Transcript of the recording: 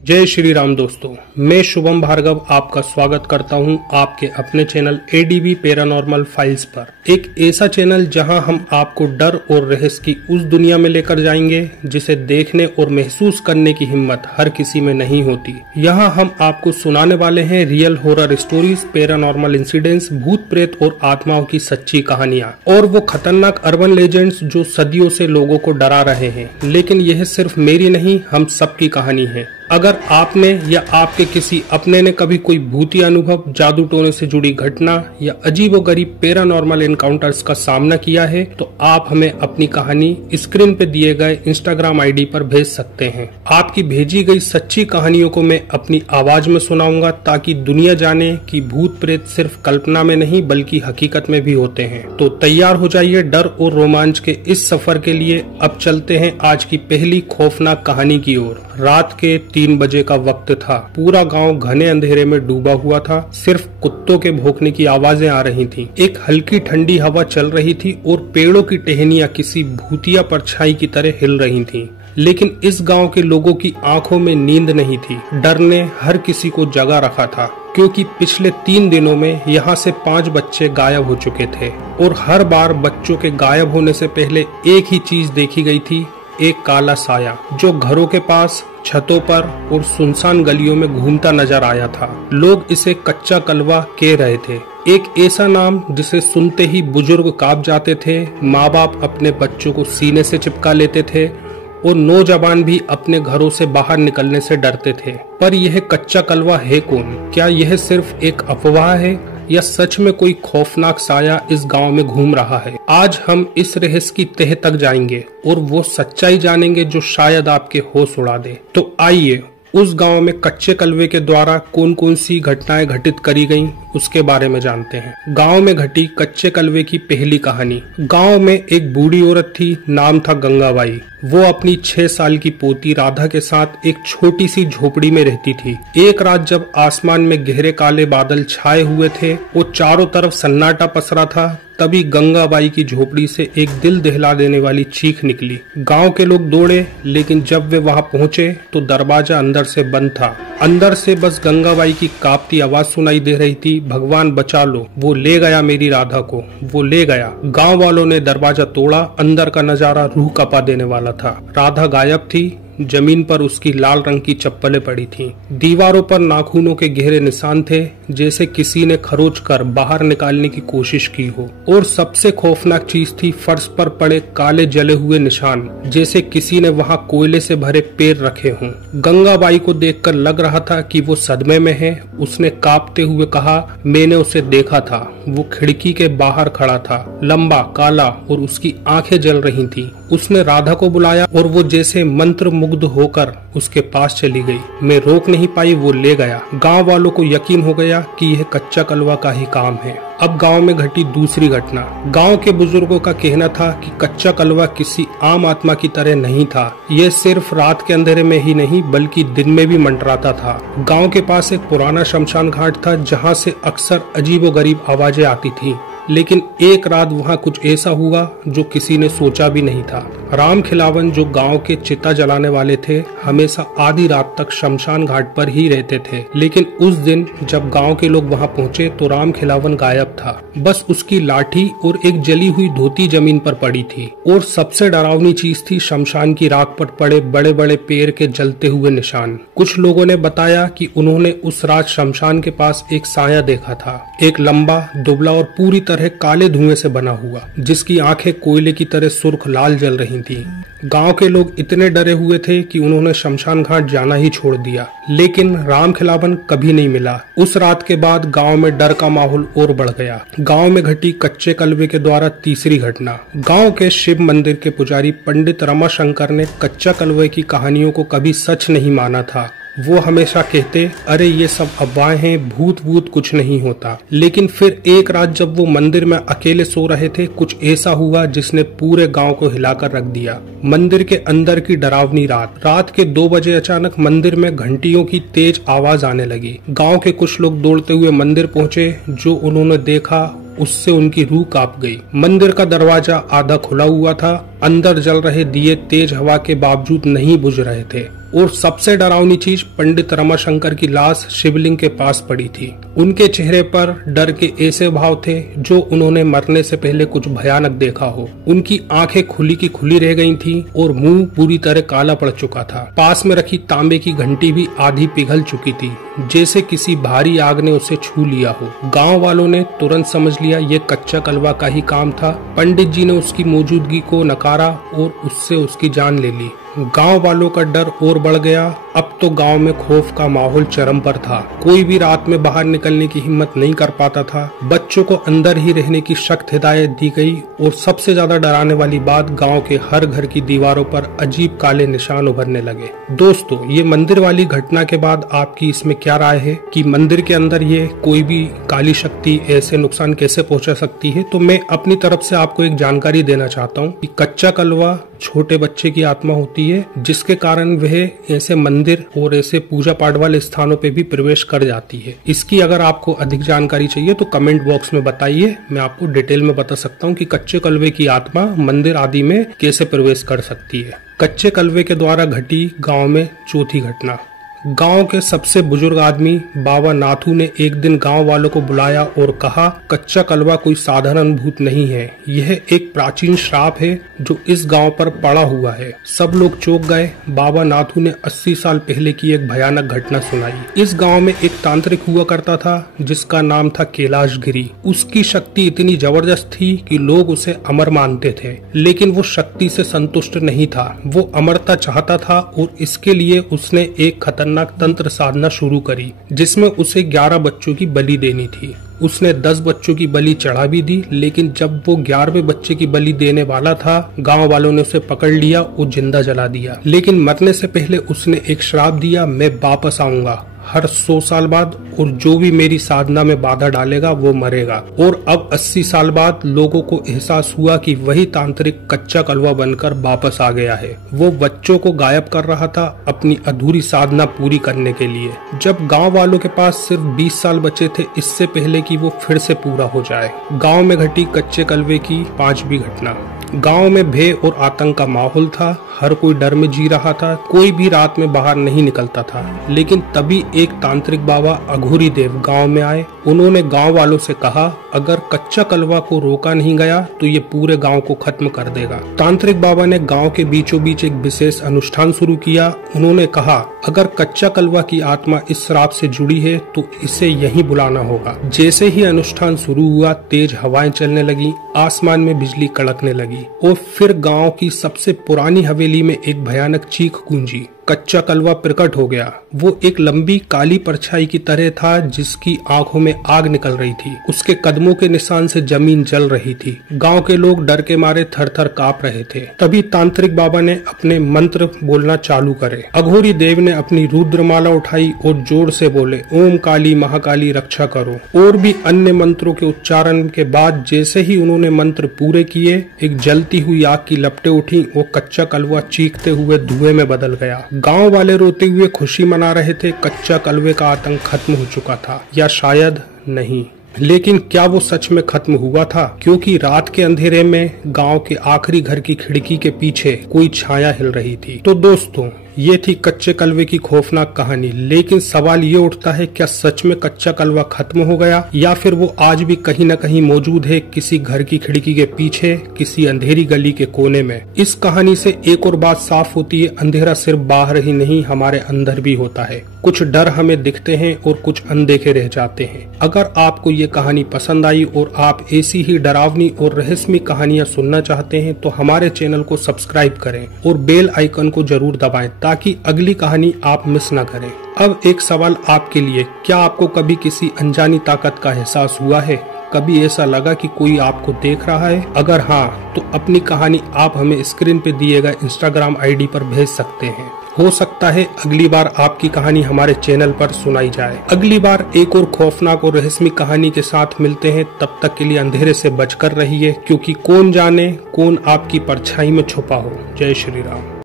जय श्री राम दोस्तों, मैं शुभम भार्गव आपका स्वागत करता हूं आपके अपने चैनल एडीबी पैरानॉर्मल फाइल्स पर। एक ऐसा चैनल जहां हम आपको डर और रहस्य की उस दुनिया में लेकर जाएंगे जिसे देखने और महसूस करने की हिम्मत हर किसी में नहीं होती। यहां हम आपको सुनाने वाले हैं real horror stories, paranormal incidents, भूत प्रेत और आत्माओं की सच्ची कहानियां और वो खतरनाक अर्बन लेजेंड्स जो सदियों से लोगों को डरा रहे हैं। लेकिन यह सिर्फ मेरी नहीं, हम सबकी कहानी है। अगर आपने या आपके किसी अपने ने कभी कोई भूतिया अनुभव, जादू टोने से जुड़ी घटना या अजीबोगरीब पैरानॉर्मल एनकाउंटर्स का सामना किया है तो आप हमें अपनी कहानी स्क्रीन पे दिए गए इंस्टाग्राम आईडी पर भेज सकते हैं। आपकी भेजी गई सच्ची कहानियों को मैं अपनी आवाज में सुनाऊंगा ताकि दुनिया जाने कि भूत प्रेत सिर्फ कल्पना में नहीं बल्कि हकीकत में भी होते हैं। तो तैयार हो जाइए डर और रोमांच के इस सफर के लिए। अब चलते हैं आज की पहली खौफनाक कहानी की ओर। रात के 3 बजे का वक्त था। पूरा गांव घने अंधेरे में डूबा हुआ था। सिर्फ कुत्तों के भौंकने की आवाजें आ रही थीं। एक हल्की ठंडी हवा चल रही थी और पेड़ों की टहनियां किसी भूतिया परछाई की तरह हिल रही थीं। लेकिन इस गांव के लोगों की आंखों में नींद नहीं थी। डर ने हर किसी को जगा रखा था क्योंकि पिछले 3 दिनों में यहाँ से 5 बच्चे गायब हो चुके थे और हर बार बच्चों के गायब होने से पहले एक ही चीज देखी गई थी, एक काला साया जो घरों के पास, छतों पर और सुनसान गलियों में घूमता नजर आया था। लोग इसे कच्चा कलवा कह रहे थे, एक ऐसा नाम जिसे सुनते ही बुजुर्ग कांप जाते थे, माँ बाप अपने बच्चों को सीने से चिपका लेते थे और नौजवान भी अपने घरों से बाहर निकलने से डरते थे। पर यह कच्चा कलवा है कौन? क्या यह सिर्फ एक अफवाह है या सच में कोई खौफनाक साया इस गांव में घूम रहा है? आज हम इस रहस्य की तह तक जाएंगे और वो सच्चाई जानेंगे जो शायद आपके होश उड़ा दे। तो आइए उस गांव में कच्चे कलवे के द्वारा कौन कौन सी घटनाएं घटित करी गईं उसके बारे में जानते हैं। गांव में घटी कच्चे कलवे की पहली कहानी। गांव में एक बूढ़ी औरत थी, नाम था गंगाबाई। वो अपनी 6 साल की पोती राधा के साथ एक छोटी सी झोपड़ी में रहती थी। एक रात जब आसमान में गहरे काले बादल छाए हुए थे और चारों तरफ सन्नाटा पसरा था, तभी गंगाबाई की झोपड़ी से एक दिल दहला देने वाली चीख निकली। गांव के लोग दौड़े, लेकिन जब वे वहां पहुंचे तो दरवाजा अंदर से बंद था। अंदर से बस गंगाबाई की कांपती आवाज सुनाई दे रही थी, भगवान बचा लो, वो ले गया मेरी राधा को, वो ले गया। गांव वालों ने दरवाजा तोड़ा। अंदर का नजारा रूह कपा देने वाला था। राधा गायब थी। जमीन पर उसकी लाल रंग की चप्पलें पड़ी थीं। दीवारों पर नाखूनों के गहरे निशान थे, जैसे किसी ने खरोच कर बाहर निकालने की कोशिश की हो। और सबसे खौफनाक चीज थी फर्श पर पड़े काले जले हुए निशान, जैसे किसी ने वहां कोयले से भरे पैर रखे हों। गंगाबाई को देखकर लग रहा था कि वो सदमे में है। उसने कांपते हुए कहा, मैंने उसे देखा था, वो खिड़की के बाहर खड़ा था, लंबा, काला और उसकी आंखें जल रही थी। उसने राधा को बुलाया और वो जैसे मंत्र मुग्ध होकर उसके पास चली गई। मैं रोक नहीं पाई, वो ले गया। गांव वालों को यकीन हो गया कि यह कच्चा कलवा का ही काम है। अब गांव में घटी दूसरी घटना। गांव के बुजुर्गों का कहना था कि कच्चा कलवा किसी आम आत्मा की तरह नहीं था। यह सिर्फ रात के अंधेरे में ही नहीं बल्कि दिन में भी मंडराता था। गांव के पास एक पुराना शमशान घाट था जहां से अक्सर अजीबोगरीब आवाजें आती थी। लेकिन एक रात वहां कुछ ऐसा हुआ जो किसी ने सोचा भी नहीं था। राम खिलावन, जो गांव के चिता जलाने वाले थे, हमेशा आधी रात तक शमशान घाट पर ही रहते थे। लेकिन उस दिन जब गांव के लोग वहां पहुंचे तो राम खिलावन गायब था। बस उसकी लाठी और एक जली हुई धोती जमीन पर पड़ी थी। और सबसे डरावनी चीज थी शमशान की राख पर पड़े बड़े बड़े पेड़ के जलते हुए निशान। कुछ लोगों ने बताया कि उन्होंने उस रात शमशान के पास एक साया देखा था, एक लंबा, दुबला और पूरी तरह काले धुएं से बना हुआ, जिसकी आंखें कोयले की तरह सुर्ख लाल जल रही थीं। गांव के लोग इतने डरे हुए थे कि उन्होंने शमशान घाट जाना ही छोड़ दिया। लेकिन राम खिलावन कभी नहीं मिला। उस रात के बाद गांव में डर का माहौल और बढ़ गया। गांव में घटी कच्चे कलवे के द्वारा तीसरी घटना। गांव के शिव मंदिर के पुजारी पंडित रमाशंकर ने कच्चा कलवे की कहानियों को कभी सच नहीं माना था। वो हमेशा कहते, अरे ये सब अफवाहें हैं, भूत भूत कुछ नहीं होता। लेकिन फिर एक रात जब वो मंदिर में अकेले सो रहे थे, कुछ ऐसा हुआ जिसने पूरे गांव को हिलाकर रख दिया। मंदिर के अंदर की डरावनी रात के 2 बजे अचानक मंदिर में घंटियों की तेज आवाज आने लगी। गांव के कुछ लोग दौड़ते हुए मंदिर पहुंचे। जो उन्होंने देखा उससे उनकी रूह कांप गई। मंदिर का दरवाजा आधा खुला हुआ था अंदर जल रहे दिए तेज हवा के बावजूद नहीं बुझ रहे थे और सबसे डरावनी चीज, पंडित रमाशंकर की लाश शिवलिंग के पास पड़ी थी। उनके चेहरे पर डर के ऐसे भाव थे जो उन्होंने मरने से पहले कुछ भयानक देखा हो। उनकी आंखें खुली की खुली रह गई थीं और मुंह पूरी तरह काला पड़ चुका था। पास में रखी तांबे की घंटी भी आधी पिघल चुकी थी, जैसे किसी भारी आग ने उसे छू लिया हो। गांव वालों ने तुरंत समझ लिया ये कच्चा कलवा का ही काम था। पंडित जी ने उसकी मौजूदगी को नकारा और उससे उसकी जान ले ली। गांव वालों का डर और बढ़ गया। अब तो गांव में खौफ का माहौल चरम पर था। कोई भी रात में बाहर निकलने की हिम्मत नहीं कर पाता था। बच्चों को अंदर ही रहने की सख्त हिदायत दी गई और सबसे ज्यादा डराने वाली बात, गांव के हर घर की दीवारों पर अजीब काले निशान उभरने लगे। दोस्तों, ये मंदिर वाली घटना के बाद आपकी इसमें क्या राय है कि मंदिर के अंदर ये कोई भी काली शक्ति ऐसे नुकसान कैसे पहुंचा सकती है? तो मैं अपनी तरफ से आपको एक जानकारी देना चाहता हूँ कि कच्चा कलवा छोटे बच्चे की आत्मा होती है, जिसके कारण वह ऐसे मंदिर और ऐसे पूजा पाठ वाले स्थानों पे भी प्रवेश कर जाती है। इसकी अगर आपको अधिक जानकारी चाहिए तो कमेंट बॉक्स में बताइए, मैं आपको डिटेल में बता सकता हूँ कि कच्चे कलवे की आत्मा मंदिर आदि में कैसे प्रवेश कर सकती है। कच्चे कलवे के द्वारा घटी गांव में चौथी घटना। गांव के सबसे बुजुर्ग आदमी बाबा नाथू ने एक दिन गांव वालों को बुलाया और कहा, कच्चा कलवा कोई साधारण भूत नहीं है, यह एक प्राचीन श्राप है जो इस गांव पर पड़ा हुआ है। सब लोग चौंक गए। बाबा नाथू ने 80 साल पहले की एक भयानक घटना सुनाई। इस गांव में एक तांत्रिक हुआ करता था जिसका नाम था कैलाश गिरी। उसकी शक्ति इतनी जबरदस्त थी कि लोग उसे अमर मानते थे, लेकिन वो शक्ति से संतुष्ट नहीं था। वो अमरता चाहता था और इसके लिए उसने एक खतरनाक तंत्र साधना शुरू करी, जिसमें उसे 11 बच्चों की बलि देनी थी। उसने 10 बच्चों की बलि चढ़ा भी दी, लेकिन जब वो 11वें बच्चे की बलि देने वाला था, गांव वालों ने उसे पकड़ लिया और जिंदा जला दिया। लेकिन मरने से पहले उसने एक श्राप दिया, मैं वापस आऊंगा हर 100 साल बाद और जो भी मेरी साधना में बाधा डालेगा वो मरेगा। और अब 80 साल बाद लोगों को एहसास हुआ कि वही तांत्रिक कच्चा कलवा बनकर वापस आ गया है। वो बच्चों को गायब कर रहा था अपनी अधूरी साधना पूरी करने के लिए। जब गांव वालों के पास सिर्फ 20 साल बचे थे इससे पहले कि वो फिर से पूरा हो जाए। गांव में घटी कच्चे कलवे की 5वीं घटना। गांव में भय और आतंक का माहौल था। हर कोई डर में जी रहा था। कोई भी रात में बाहर नहीं निकलता था। लेकिन तभी एक तांत्रिक बाबा अघोरी देव गांव में आए। उन्होंने गांव वालों से कहा, अगर कच्चा कलवा को रोका नहीं गया तो ये पूरे गांव को खत्म कर देगा। तांत्रिक बाबा ने गांव के बीचों बीच एक विशेष अनुष्ठान शुरू किया। उन्होंने कहा, अगर कच्चा कलवा की आत्मा इस श्राप से जुड़ी है तो इसे यहीं बुलाना होगा। जैसे ही अनुष्ठान शुरू हुआ, तेज हवाएं चलने लगी, आसमान में बिजली कड़कने लगी और फिर गांव की सबसे पुरानी हवेली में एक भयानक चीख गूंजी। कच्चा कलवा प्रकट हो गया। वो एक लंबी काली परछाई की तरह था जिसकी आंखों में आग निकल रही थी। उसके कदमों के निशान से जमीन जल रही थी। गांव के लोग डर के मारे थर-थर कांप रहे थे। तभी तांत्रिक बाबा ने अपने मंत्र बोलना चालू करे। अघोरी देव ने अपनी रुद्रमाला उठाई और जोर से बोले, ओम काली महाकाली रक्षा करो। और भी अन्य मंत्रों के उच्चारण के बाद जैसे ही उन्होंने मंत्र पूरे किए, एक जलती हुई आग की लपटें उठी और कच्चा कलवा चीखते हुए धुएं में बदल गया। गांव वाले रोते हुए खुशी मना रहे थे। कच्चा कलवे का आतंक खत्म हो चुका था, या शायद नहीं। लेकिन क्या वो सच में खत्म हुआ था? क्योंकि रात के अंधेरे में गांव के आखिरी घर की खिड़की के पीछे कोई छाया हिल रही थी। तो दोस्तों, ये थी कच्चे कलवे की खौफनाक कहानी। लेकिन सवाल ये उठता है, क्या सच में कच्चा कलवा खत्म हो गया, या फिर वो आज भी कहीं न कहीं मौजूद है, किसी घर की खिड़की के पीछे, किसी अंधेरी गली के कोने में? इस कहानी से एक और बात साफ होती है, अंधेरा सिर्फ बाहर ही नहीं, हमारे अंदर भी होता है। कुछ डर हमें दिखते हैं और कुछ अनदेखे रह जाते हैं। अगर आपको ये कहानी पसंद आई और आप ऐसी ही डरावनी और रहस्यमय कहानियां सुनना चाहते हैं तो हमारे चैनल को सब्सक्राइब करें और बेल आइकन को जरूर दबाएं ताकि अगली कहानी आप मिस न करें। अब एक सवाल आपके लिए, क्या आपको कभी किसी अनजानी ताकत का एहसास हुआ है? कभी ऐसा लगा कि कोई आपको देख रहा है? अगर हाँ, तो अपनी कहानी आप हमें स्क्रीन पे दिए गए इंस्टाग्राम आईडी पर भेज सकते हैं। हो सकता है अगली बार आपकी कहानी हमारे चैनल पर सुनाई जाए। अगली बार एक और खौफनाक और रहस्यमय कहानी के साथ मिलते हैं। तब तक के लिए अंधेरे से बचकर रहिए, क्योंकि कौन जाने कौन आपकी परछाई में छुपा हो। जय श्री राम।